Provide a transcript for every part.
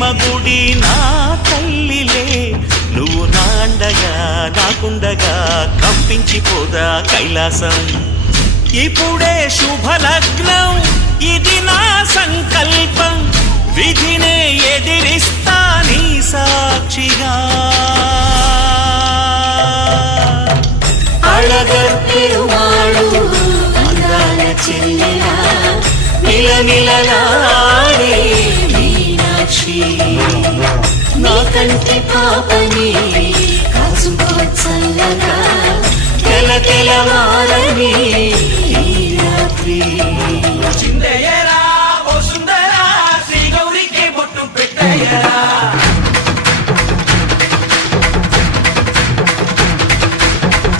ప్రేమ గుడి నా తల్లిలే, నువ్వు నా అండగా నాకుండగా కంపించిపోదా కైలాసం. ఇప్పుడే శుభలగ్నం, ఇది నా సంకల్పం, విధినే ఎదిరిస్తా నీ సాక్షిగా. అళగర్పెరుమాళు అందాల చెల్లెలా, నిలనిలలాడే మీనాక్షి, నీ కంటి పాపని కాచుకో చల్లగా, తెలవారని ఈ రాత్రి. చిందయ్యరా ఓ సుందరా, శ్రీ గౌరికి బొట్టు పెట్టయ్యరా.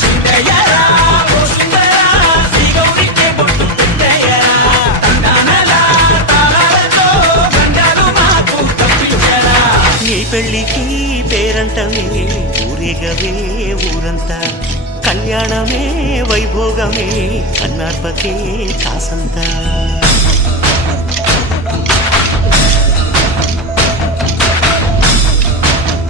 చిందయ్యరా ఓ సుందరా, శ్రీ గౌరికి బొట్టు పెట్టయ్యరా. తండానలా తాళాలతో గండాలు మాకు తప్పించరా. నీ పెళ్ళికి పేరంటమే ఊరేగవే ఊరంతా, కళ్యాణమే వైభోగమే కన్నార్పకే కాసంతా.